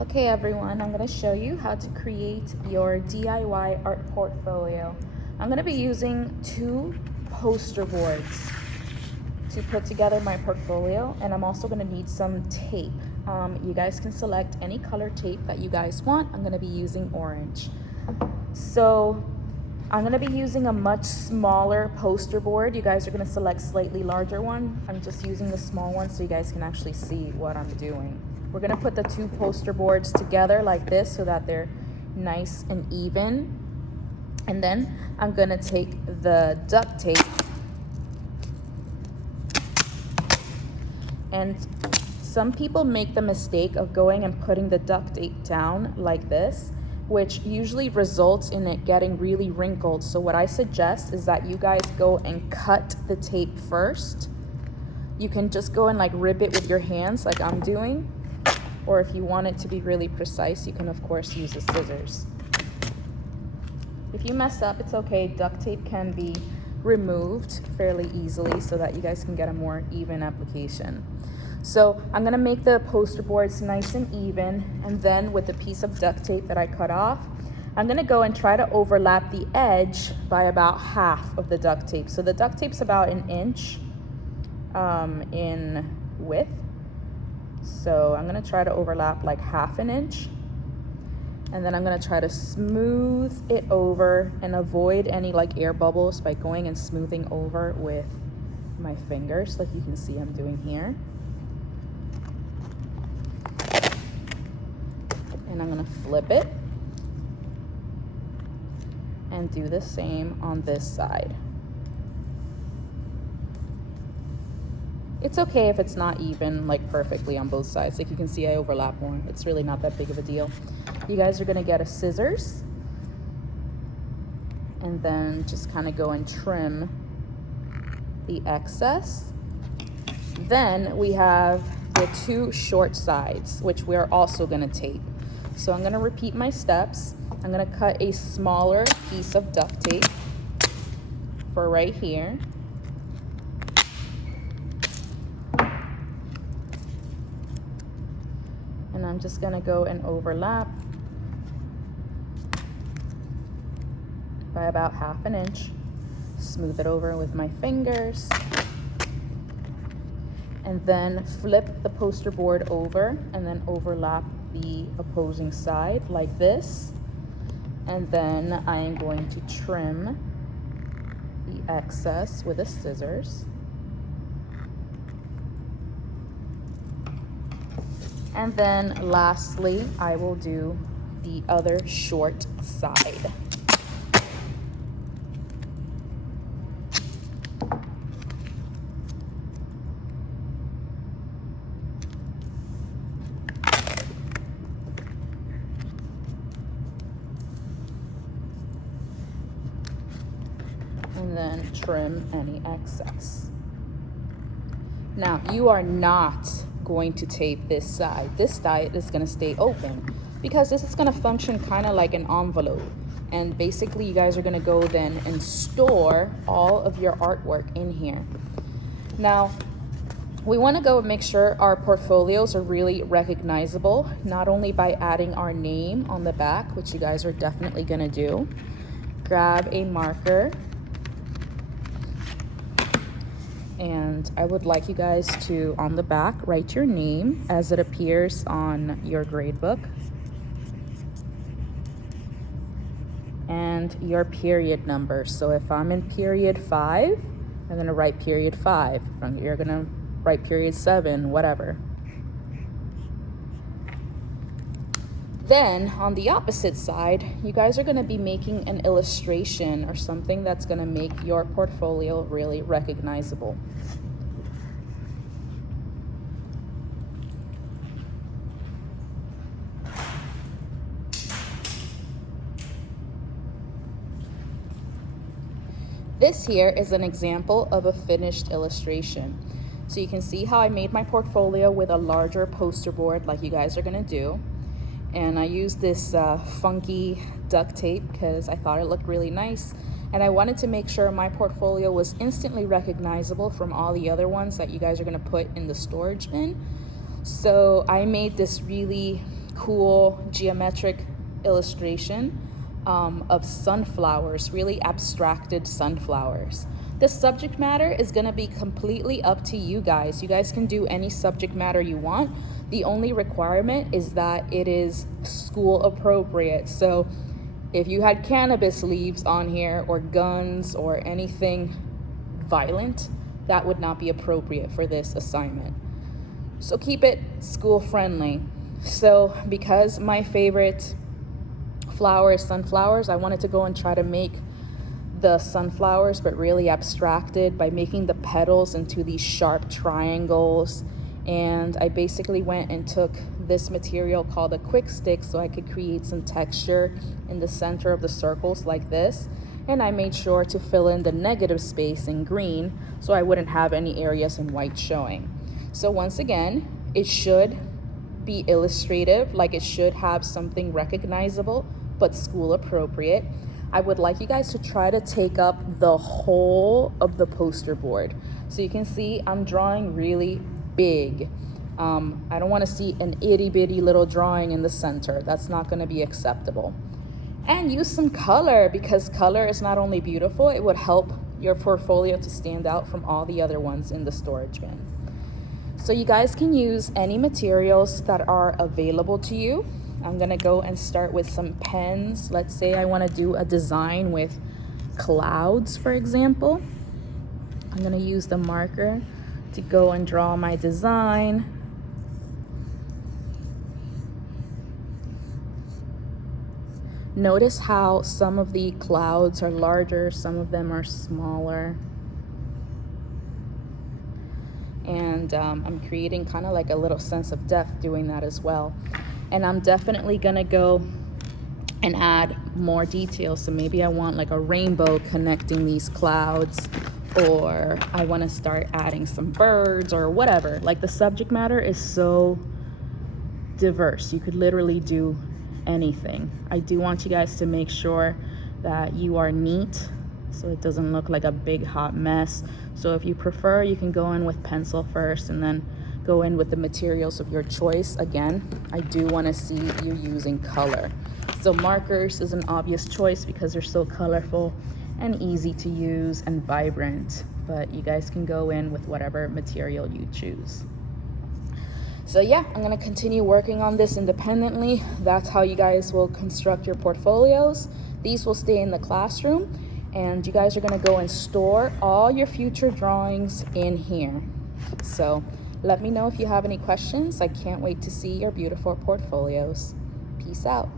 Okay everyone, I'm going to show you how to create your DIY art portfolio. I'm going to be using 2 poster boards to put together my portfolio, and I'm also going to need some tape. You guys can select any color tape that you guys want. I'm going to be using orange. So I'm going to be using a much smaller poster board. You guys are going to select slightly larger one. I'm just using the small one so you guys can actually see what I'm doing. We're going to put the 2 poster boards together like this so that they're nice and even. And then I'm going to take the duct tape and some people make the mistake of going and putting the duct tape down like this, which usually results in it getting really wrinkled. So what I suggest is that you guys go and cut the tape first. You can just go and like rip it with your hands like I'm doing, or if you want it to be really precise, you can of course use the scissors. If you mess up, it's okay. Duct tape can be removed fairly easily so that you guys can get a more even application. So I'm gonna make the poster boards nice and even, and then with the piece of duct tape that I cut off, I'm gonna go and try to overlap the edge by about half of the duct tape. So the duct tape's about 1 inch in width. So I'm gonna try to overlap like 1/2 inch. And then I'm gonna try to smooth it over and avoid any like air bubbles by going and smoothing over with my fingers, like you can see I'm doing here. And I'm gonna flip it and do the same on this side. It's okay if it's not even like perfectly on both sides. Like you can see I overlap more. It's really not that big of a deal. You guys are gonna get a scissors and then just kind of go and trim the excess. Then we have the 2 short sides, which we're also gonna tape. So I'm gonna repeat my steps. I'm gonna cut a smaller piece of duct tape for right here. And I'm just gonna go and overlap by about 1/2 inch. Smooth it over with my fingers. And then flip the poster board over and then overlap the opposing side like this. And then I am going to trim the excess with the scissors. And then lastly, I will do the other short side. And then trim any excess. Now, you are not going to tape this side. This side is going to stay open because this is going to function kind of like an envelope. And basically, you guys are going to go then and store all of your artwork in here. Now, we want to go and make sure our portfolios are really recognizable, not only by adding our name on the back, which you guys are definitely going to do. Grab a marker. And I would like you guys to, on the back, write your name as it appears on your grade book. And your period number. So if I'm in period 5, I'm gonna write period 5. You're gonna write period 7, whatever. Then on the opposite side, you guys are gonna be making an illustration or something that's gonna make your portfolio really recognizable. This here is an example of a finished illustration. So you can see how I made my portfolio with a larger poster board like you guys are gonna do. And I used this funky duct tape because I thought it looked really nice. And I wanted to make sure my portfolio was instantly recognizable from all the other ones that you guys are gonna put in the storage bin. So I made this really cool geometric illustration of sunflowers, really abstracted sunflowers. The subject matter is going to be completely up to you guys. You guys can do any subject matter you want. The only requirement is that it is school appropriate. So if you had cannabis leaves on here or guns or anything violent, that would not be appropriate for this assignment. So keep it school friendly. So because my favorite flower is sunflowers, I wanted to go and try to make the sunflowers but really abstracted by making the petals into these sharp triangles. And I basically went and took this material called a quick stick so I could create some texture in the center of the circles like this. And I made sure to fill in the negative space in green so I wouldn't have any areas in white showing. So once again, it should be illustrative, like it should have something recognizable but school appropriate. I would like you guys to try to take up the whole of the poster board. So you can see I'm drawing really big. I don't want to see an itty bitty little drawing in the center. That's not going to be acceptable. And use some color, because color is not only beautiful, it would help your portfolio to stand out from all the other ones in the storage bin. So you guys can use any materials that are available to you. I'm gonna go and start with some pens. Let's say I want to do a design with clouds, for example. I'm gonna use the marker to go and draw my design. Notice how some of the clouds are larger, some of them are smaller. And I'm creating kind of like a little sense of depth doing that as well. And I'm definitely gonna go and add more details. So maybe I want like a rainbow connecting these clouds, or I want to start adding some birds or whatever. Like, the subject matter is so diverse. You could literally do anything. I do want you guys to make sure that you are neat so it doesn't look like a big hot mess. So if you prefer, you can go in with pencil first and then go in with the materials of your choice. Again, I do want to see you using color. So markers is an obvious choice because they're so colorful and easy to use and vibrant, but you guys can go in with whatever material you choose. So yeah, I'm gonna continue working on this independently. That's how you guys will construct your portfolios. These will stay in the classroom, and you guys are gonna go and store all your future drawings in here. So let me know if you have any questions. I can't wait to see your beautiful portfolios. Peace out.